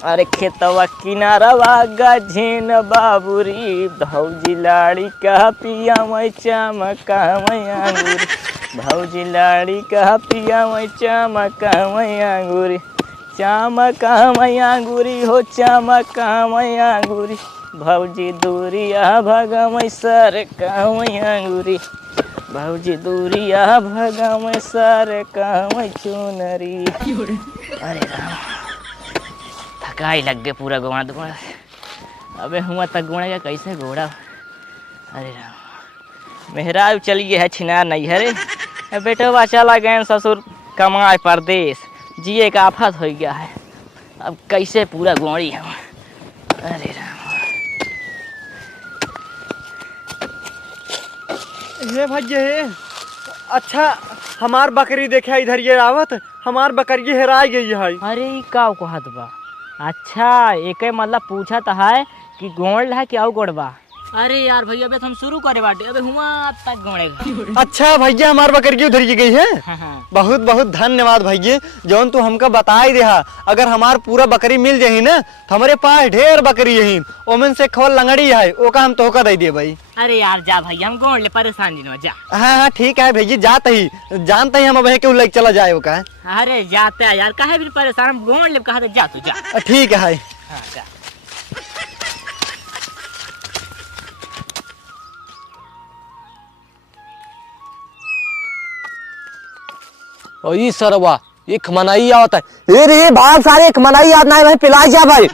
अरे खेतवा किनारवा गझिन बाबूरी भौजी लाड़ी का पिया मैं चमका मैं अंगूरी भौजी लाड़ी का पिया मैं चमका मैं अंगूरी चमका मैं अंगूरी हो चमका मैं अंगूरी भौजी दूरिया भगा मैं सर का मैं अंगूरी भौजी दूरिया भगा मैं सर का मैं चुनरी। अरे राम थकाई लग गए पूरा घोड़ा घोड़ा। अबे हुआ तक घोड़ा का कैसे घोड़ा। अरे राम मेहरा चल गया है छिनार नहीं है रे बेटवा चला गए ससुर कमाए परदेश जिए का आफत हो गया है। अब कैसे पूरा गोड़ी है। अरे राम ये भैया अच्छा हमार बकरी देखा इधर ये आवत हमार बकरी हेरा गई है। अरे का कहत बा अच्छा एक मतलब पूछा तो है कि गोड़ है क्या गोड़बा। अरे यार भैया अबे हम शुरू करे बाटे अबे हुआ तक गोड़ेगा। अच्छा भैया हमार बकरी उधर गई है। बहुत बहुत धन्यवाद भैया जौन तू हमका बताई दे। अगर हमार पूरा बकरी मिल जाही ना तो हमारे पास ढेर बकरी यही ओमन से खोल लंगड़ी है ओका हम तोहका दे दिए भाई। अरे यार जा भैया हम गोड़ ले परेशान नहीं जा। हाँ ठीक है भैया जाते ही जानते ही हम अब क्यों लेके चला जाए का। अरे जाते है यार कहे भी परेशान गोड़ ले कहा जा तू जा। ठीक है हाँ जा। और ये सरवा एक मनाई याद है। अरे भाग सारे एक मनाई याद नहीं भाई पिला जा भाई।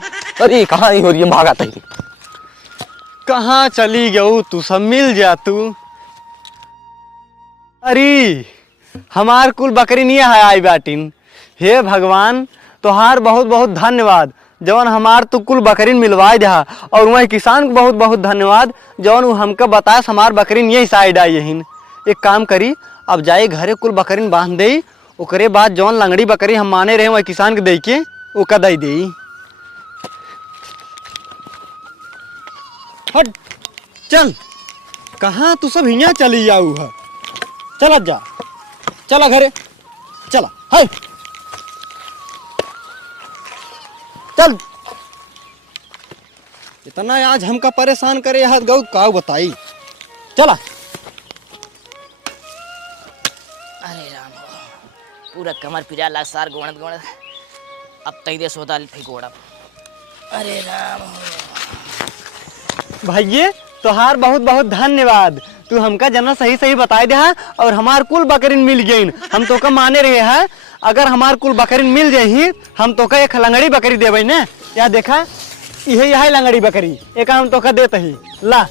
अरे कहाँ ही हो रही है भागा तई कहाँ चली गऊ तू सब मिल जा तू। अरे हमार कुल बकरी नहीं है आई बाटिन। हे भगवान तोहार बहुत बहुत धन्यवाद जवन हमार तू कुल बकरीन मिलवाए दे। और वही किसान को बहुत बहुत धन्यवाद जवन हमका बतास हमार बकरीन यही साइड आई यही। एक काम करी अब जाए घरे कुल बकरीन बांध दे ओकरे बाद जौन लंगड़ी बकरी हम माने रहे वही किसान के दे के ओका दई दे। हट चल कहाँ तू सब हियाँ चली आऊ है। चला जा चला घरे चला है चल। इतना आज हमका परेशान करे हाथ गौ का बताई चला। अरे राम पूरा कमर पिरा ला सार गोणत गोणत अब तई दे सोदा फिर गोड़ा। अरे राम भाइये तोहार बहुत बहुत धन्यवाद तू हमका जना सही सही बताए दे और हमार कुल बकरीन मिल गई। हम तो का माने रहे हैं अगर हमार कुल बकरीन मिल जाही हम तो का एक लंगड़ी बकरी देवे ना। या देखा यही लंगड़ी बकरी एक हम तो का देते ही ला।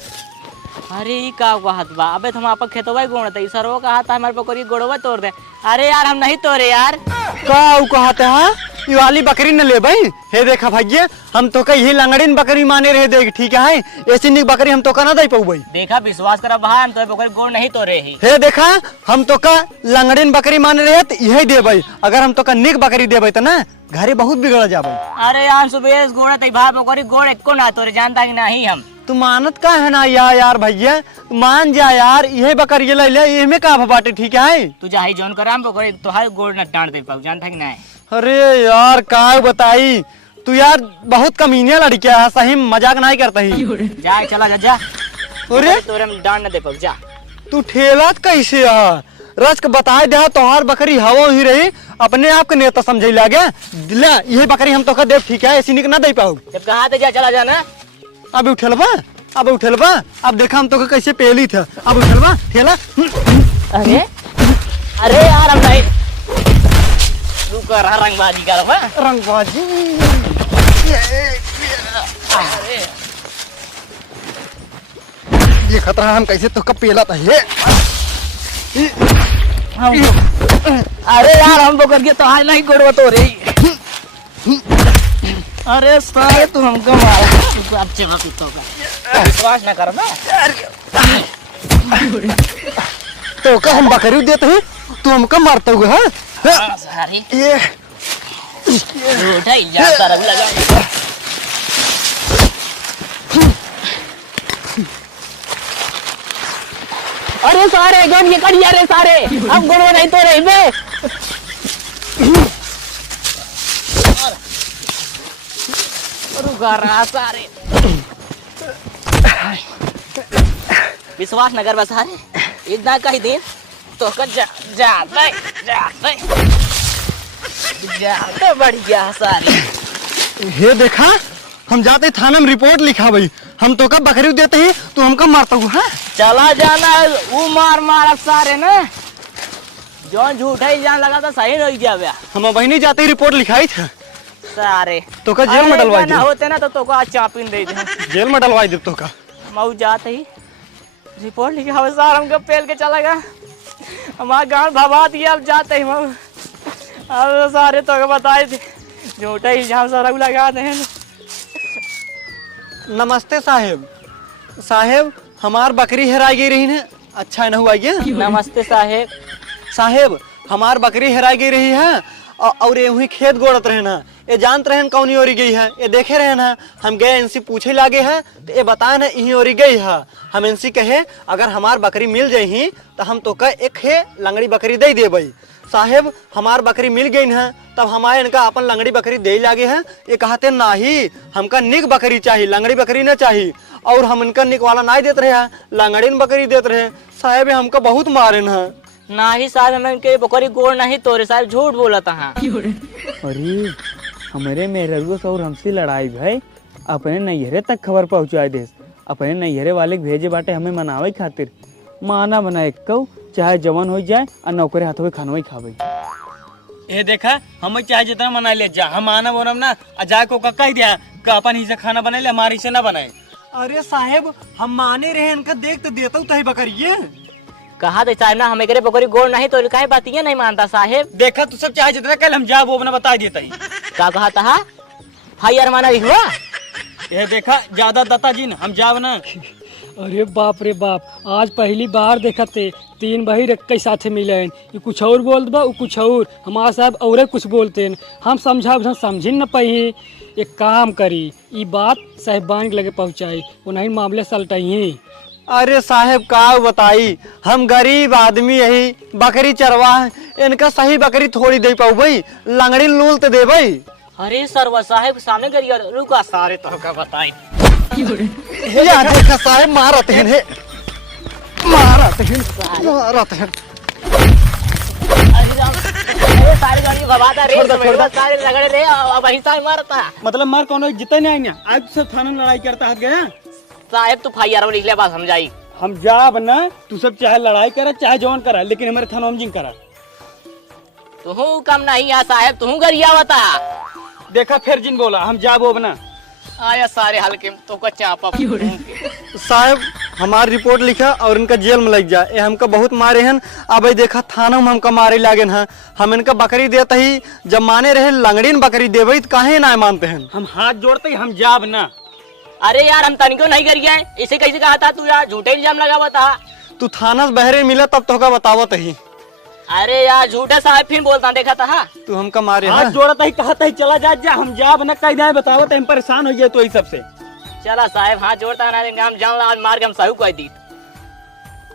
अरे का कहत बा अबे हम आपन खेतवा गोणत ई सरवा कहा था हमार बकरी गोड़वा तोड़ दे। अरे यार हम नहीं तोड़े यार का कहते हैं ये वाली बकरी न ले भाई। हे देखा भैया हम तो का यही लंगड़ीन बकरी माने रहे देख ठीक है ऐसी निक बकरी हम तो का ना दे पाऊ भाई। देखा विश्वास करा भाई हम तो बकरी गोड़ नहीं तोड़े ही। हे देखा हम तो का लंगड़ीन बकरी माने रहे तो यही दे भाई अगर हम तो का निक बकरी दे तो ना घरे बहुत बिगड़ जा भाई। अरे यार सुबह गोड़ा तई भाई बकरी गोड़ एको ना तोड़े जानता कि नहीं हम। तू मानत का है ना यार भैया मान जा यार यही बकरी ले ले इसमें का बाटे ठीक है। तू जा ही जोन कराम बकरी तो हाय गोड़ ना डांट दे पाऊ जानता कि नहीं। अरे यार का बताई तू यार बहुत कमीनिया लड़किया है सही मजाक नहीं करता ही। जा चला जा जा। अरे तोरे में डांट ना दे पाऊ जा। तू ठेलात कैसे है रस्क बताए दे तोहार बकरी हवा ही रही अपने आप के नेता समझ लागे दिला यही बकरी हम तो का देव ठीक है ऐसी निक ना दे पाऊ। जब कहा दे जा चला जा ना। अब उठलबा अब देखा हम तो का कैसे पहली था अब उठलबा ठेला। अरे अरे यार हम नहीं रुक रहा रंगबाजी कर रंगबाजी ये खतरा हम कैसे तो कब पेला था ये। अरे यार हम बकर के तो आज नहीं गोड़वा तो रही। अरे सारे तू हमको मारा तू अब चेवा पीतो का विश्वास ना कर ना। तो का हम बकरी देते हैं तू हमको मारता हुआ है सारी ये उठा ही जाता रह लगा। अरे सारे गन ये कड़िया रे सारे हम गोड़वा नहीं तो रही बे। कर रहा सारे विश्वास नगर बस सारे इतना कही दिन तो कर जाते बढ़िया सारे। हे देखा हम जाते थाना में रिपोर्ट लिखा भाई, हम तो कब बकरी देते ही तो हमको मारता हूँ। हाँ चला जाना वो मार सारे ना जो झूठा इल्जाम लगा था सही नहीं गया भैया। हम वही नहीं जाते ही रिपोर्ट लिखाई था सारे तो का जेल में डलवाई दे होते ना तो आज चापिन दे दे जेल में डलवाई दे तो का मऊ जाते ही रिपोर्ट लिखा हुआ सार हमको पेल के चला गया हमारा गांव भवा दिया। अब जाते ही मऊ अब सारे तो बताए थे झूठा इल्जाम सारा लगा दे। नमस्ते साहेब। साहेब हमार बकरी हेराई गई रही है। अच्छा न हुआ ये। नमस्ते साहेब। साहेब हमार बकरी हेराई गई रही है और ये वही खेत गोड़त रहे ना, ये जानते रहे कौन ओरी गई है, ये देखे रहे ना। हम गए इनसे पूछे लागे हैं तो ये बताए ना यही ओरी गई है। हम इनसे कहे अगर हमार बकरी मिल जाही तो हम तो कह एक है लंगड़ी बकरी दे देबई। साहेब हमार बकरी मिल गई है तब हमारे इनका अपन लंगड़ी बकरी दे लागे हैं। ये कहते नहीं हमका निक बकरी चाहिए, लंगड़ी बकरी न चाहिए। और हम इनका निक वाला नहीं देते रहे, लंगड़ी बकरी देते रहे। साहेब हमका बहुत मारे न नहीं साहब हमें इनके बकरी गोड़ नहीं तोरे साहब झूठ बोला था। अरे हमारे मेहरुआ से और हमसे लड़ाई भाई अपने नैहरे तक खबर पहुंचा दे। अपने नैहरे वाले भेजे बाटे हमें मनावे खातिर माना बनाए कहू चाहे जवान हो जाए और नौकरी हाथों में खानवा ही खावे। ये देखा हम चाहे जितना मना ले जा हम आना बोनम ना जा को कह दिया कि अपन ही से खाना बनाए ले हमारी से ना बनाए। अरे साहेब हम माने रहे इनका देख तो देता हूँ तही बकरी कहा थे साहब ना हमें करे बकरी गोड़ नहीं तो काहे बात ये नहीं मानता साहेब। देखा तू सब चाहे जितना कल हम जा वो अपना बता देता ही। क्या कहा था भाई यार माना हुआ ये देखा ज्यादा दत्ता जी हम जाव ना। अरे बाप रे बाप आज पहली बार देखा थे तीन भाई रक्के साथे मिले ये कुछ और बोल बा कुछ और हमारा साहब और कुछ बोलते हैं। हम समझी न पाई। एक काम करी ये बात साहिबान के लगे पहुँचाई वो नहीं मामले सलटाई। अरे साहेब का बताई हम गरीब आदमी यही बकरी चरवा इनका सही बकरी थोड़ी दे पाऊ भाई लंगड़ी लूल तो दे भाई। अरे सरवा साहेब सामने करिए रुका सारे तो का बताई देखा साहेब मारत हैं अरे सारी गाड़ी गवाता रे सारे लगड़े रे अब वही साहब मारता मतलब मार कौन जितना नहीं आएंगे आज सब थाना लड़ाई करता हाथ गया। साहेब तू फाई यार लिख ले बात समझाई। हम जा बना तू सब चाहे लड़ाई करा चाहे जवान करा लेकिन हमारे थाना में जिंग करा। तू कम नहीं आ साहेब तू गरिया बता। देखा फिर जिन बोला हम जा वो बना आया सारे हल्के तो का चापा साहब हमारी रिपोर्ट लिखा और इनका जेल में लग जाए। हमका बहुत मारे हैं। अब देखा थाना में हमका मारे लागे हैं। हम इनका बकरी देते ही जब माने रहे लंगड़ीन बकरी देवे तो काहे ना मानते हैं। हम हाथ जोड़ते ही हम जाब ना। अरे यार हम तनिको नहीं करिए इसे कैसे कहा था तू यार झूठे इल्जाम लगावा था। तू थाना से बहरे मिला तब तो का बतावत ही। अरे यार झूठे साहब फिर बोलता देखा था। तू हमका मारे हाथ जोड़ता ही कहता ही चला जा हम जाब ना कह जाए बतावत हम परेशान हो गए तो सब से। चला साहब हाथ जोड़ता ना हम जान ला मार के हम सहू कह दी।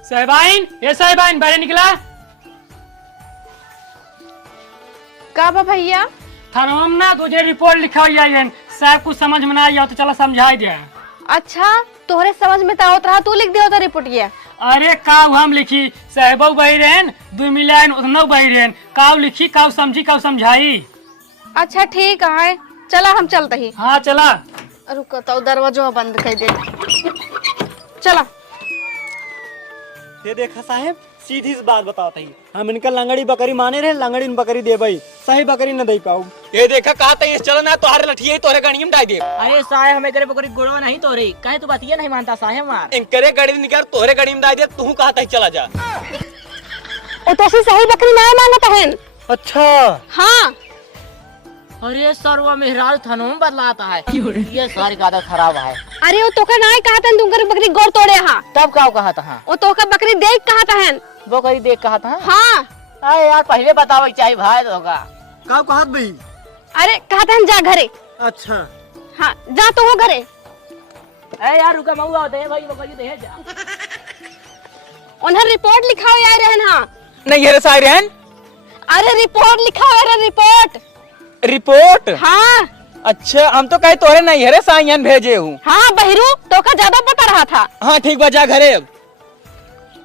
साहिबाइन ये साहिबाइन बाहर निकला का बा भैया थाना में ना तुझे रिपोर्ट लिखा हुआ है साहब कुछ समझ में ना आया तो चला समझा दिया। अच्छा तोहरे समझ में आवत रहा तू लिख दिया रिपोर्ट ये। अरे काव हम लिखी साहबो बही रहन दू मिलान उतनो बही रहन काव लिखी काव समझी काव समझाई। अच्छा ठीक है चला हम चलते ही। हाँ चला रुको तो दरवाजा बंद कर दे चला। ये देखा साहेब सीधी सी बात बताता ही हम इनका लंगड़ी बकरी माने रहे लंगड़ी बकरी दे भाई सही बकरी न दे पाऊ। ये देखा कहा था चलो ना तोहरे लठिए तोहरे गाड़ी में डाल दे। अरे साहब हमें करे बकरी गुड़वा नहीं तो रही कहे तू बात ये नहीं मानता साहब मार इनकरे गाड़ी निकाल तोहरे गाड़ी में डाल दे तू कहा था चला जा। ओ तो सही बकरी ना मानता है। अच्छा हाँ अरे सर वो मेहराज थानों में बदलाता है ये सारी आदत खराब है। अरे वो तो का ना कहा था तुम बकरी गोर तोड़े। हाँ तब क्या कहा था वो तो का बकरी देख कहा था है बकरी देख कहा था। हाँ अरे यार पहले बताओ चाहिए भाई तो होगा का कहा भाई। अरे कहा था जा घरे। अच्छा हाँ जा तो हो घरे। अरे यार रुका मऊआ दे भाई बकरी दे जा उन्हें रिपोर्ट लिखा हुआ रहन। हाँ नहीं ये सारे रहन। अरे रिपोर्ट लिखा हुआ है रिपोर्ट। रिपोर्ट हाँ अच्छा हम तो कहे तोरे नहीं हरे साइयन भेजे हूँ। हाँ बहिरू तो का ज्यादा पता रहा था। हाँ ठीक बा, जा घरे अब।